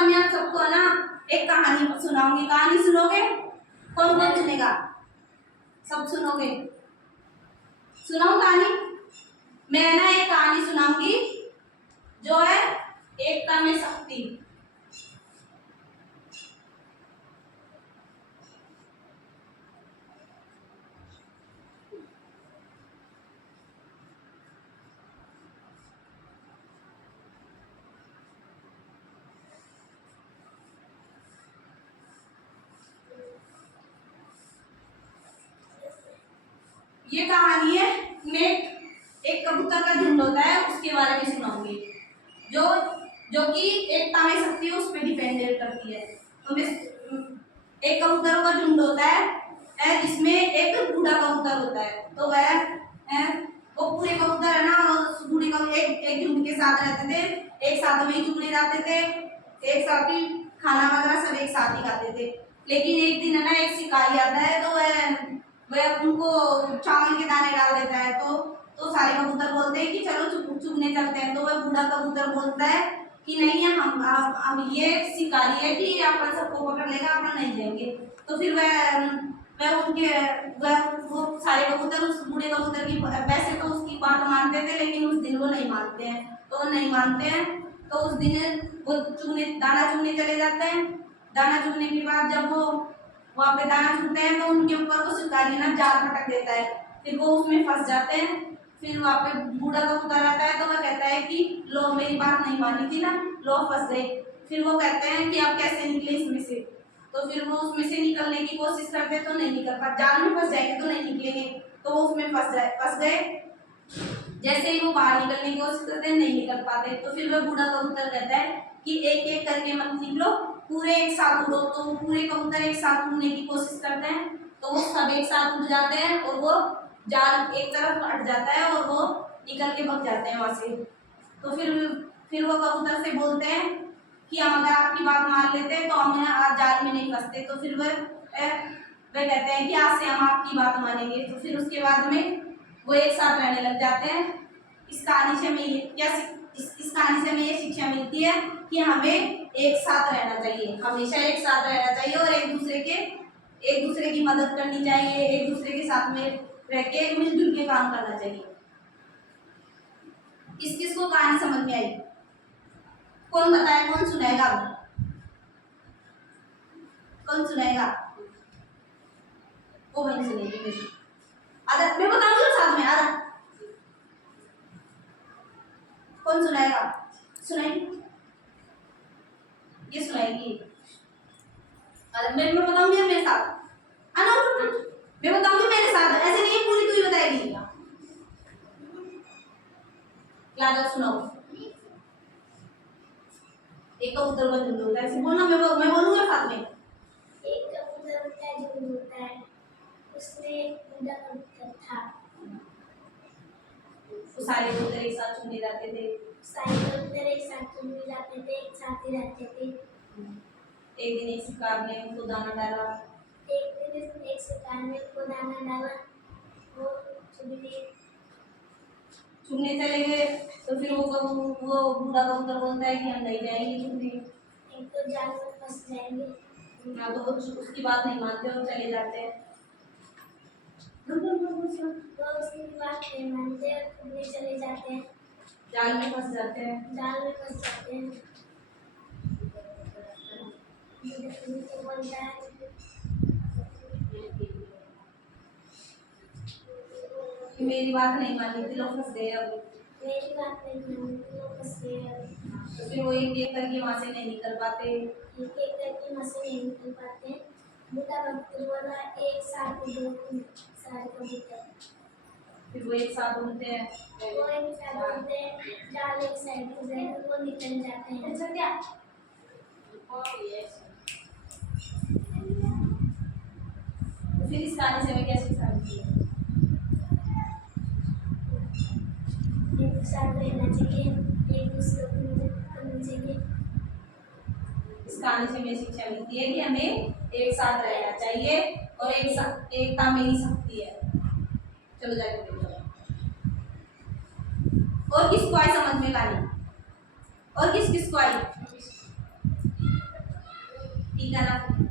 बाद में आप सबको है ना एक कहानी सुनाऊंगी। कहानी सुनोगे? कौन कौन सुनेगा? सब सुनोगे? सुनाऊं कहानी? मैं ना एक कहानी सुनाऊंगी जो है एकता में शक्ति। ये कहानी है मैं एक कबूतर का झुंड होता है उसके बारे में सुनाऊंगी जो जो कि एकता में शक्ति है उस पर डिपेंडेंट करती है। तो मैं एक कबूतरों का झुंड होता है जिसमें एक बूढ़ा कबूतर होता है। तो वह वो पूरे कबूतर है ना उस बूढ़े कबूतर एक झुंड के साथ रहते थे, एक साथ में ही चुगने जाते थे, एक साथ ही खाना वगैरह सब एक साथ ही खाते थे। लेकिन एक दिन है ना एक शिकारी आता है तो वह उनको चावल के दाने डाल देता है। तो सारे कबूतर बोलते हैं कि चलो चुगने चलते हैं। तो वह बूढ़ा कबूतर बोलता है कि नहीं हम ये शिकारी है कि अपन सबको पकड़ लेगा, अपन नहीं जाएंगे। तो फिर वो सारे कबूतर उस बूढ़े कबूतर की वैसे तो उसकी बात मानते थे लेकिन उस दिन वो नहीं मानते हैं। तो वो नहीं मानते हैं तो उस दिन वो दाना चुगने चले जाते हैं। दाना चुगने के बाद जब वो वहाँ पे दाना चुगते हैं तो उनके ऊपर वो शिकारी ना जाल पटक देता है। फिर वो उसमें फंस जाते हैं। फिर वहाँ पे बूढ़ा कबूतर आता है तो वह कहता है कि लो मेरी बात नहीं मानी थी ना, लो फंस गए। फिर वो कहते हैं कि आप कैसे निकले इसमें से। तो फिर वो उसमें से निकलने की कोशिश करते तो नहीं निकल पाते, जाल में फंस जाएंगे तो नहीं निकलेंगे। तो वो उसमें फंस गए। जैसे ही वो बाहर निकलने की कोशिश करते हैं नहीं निकल पाते। तो फिर वह बूढ़ा कबूतर कहता है कि एक एक करके मत निकलो, पूरे एक साथ उड़ो। तो वो पूरे कबूतर एक साथ उड़ने की कोशिश करते हैं तो वो सब एक साथ उड़ जाते हैं और वो जाल एक तरफ हट जाता है और वो निकल के भाग जाते हैं वहां से। तो फिर वो कबूतर से बोलते हैं कि हम अगर आपकी बात मान लेते हैं तो हम आज जाल में नहीं फंसते। तो फिर वह कहते हैं कि आज से हम आपकी बात मानेंगे। तो फिर उसके बाद में वो एक साथ रहने लग जाते हैं। इस कहानी से हमें इस कहानी से हमें ये शिक्षा मिलती है कि हमें एक साथ रहना चाहिए, हमेशा एक साथ रहना चाहिए और एक दूसरे की मदद करनी चाहिए, एक दूसरे के साथ में रह के मिलजुल के काम करना चाहिए। किसको कहानी समझ में आई? कौन बताए? कौन सुनाएगा? कौन सुनाएगा? वो वही सुनेगी। आदत मैं बताऊंगी साथ में आदत। कौन सुनाएगा? सुनाएगी, ये सुनाएगी। आदत मैं बताऊंगी मेरे साथ। आना मैं बताऊंगी मेरे साथ, ऐसे नहीं पूरी तू ही बताएगी। लाजा सुनाओ। एक कबूतर का झुंड होता है, ऐसे बोलना, मैं बोलूंगा साथ में। एक कबूतर का झुंड होता है, उसमें एक बूढ़ा कबूतर था। तो सारे कबूतर एक साथ चुनने जाते थे। सारे कबूतर एक साथ चुनने जाते थे, एक साथ ही रहते थे। एक दिन एक शिकार ने उनको दाना डाला। एक दिन एक शिकार ने उनको दाना डाला, वो चुनने चले गए। तो फिर वो बूढ़ा कबूतर बोलता है कि हम नहीं जाएंगे चुनने, एक तो जाल में फंस जाएंगे। हाँ, तो उसकी बात नहीं मानते और चले जाते हैं। वो उसकी बात नहीं मानते और चुनने चले जाते हैं, जाल में फंस जाते हैं। जाल में फंस जाते हैं। तो बोलता है मेरी बात नहीं मानी थी, लोग फंस गए। अब मेरी बात नहीं मानी थी, लोग फंस गए। तो फिर वो एक एक करके वहां से नहीं निकल पाते। एक एक करके वहां से नहीं निकल पाते। बूढ़ा कबूतर बोला एक साथ उड़ो सारे कबूतर। फिर वो एक साथ उड़ते हैं। वो एक साथ उड़ते हैं, जाल एक साइड हो जाए तो वो निकल जाते हैं। अच्छा क्या? तो फिर इस कहानी से हमें क्या शिक्षा मिलती है? एक साथ रहना चाहिए, एक दूसरे को मदद करनी चाहिए। इस कहानी से हमें शिक्षा मिलती है कि हमें एक साथ रहना चाहिए और एकता में ही शक्ति है। चलो जाके देखो। और किसको आई समझ में कहानी? और किसको आई? टीका रख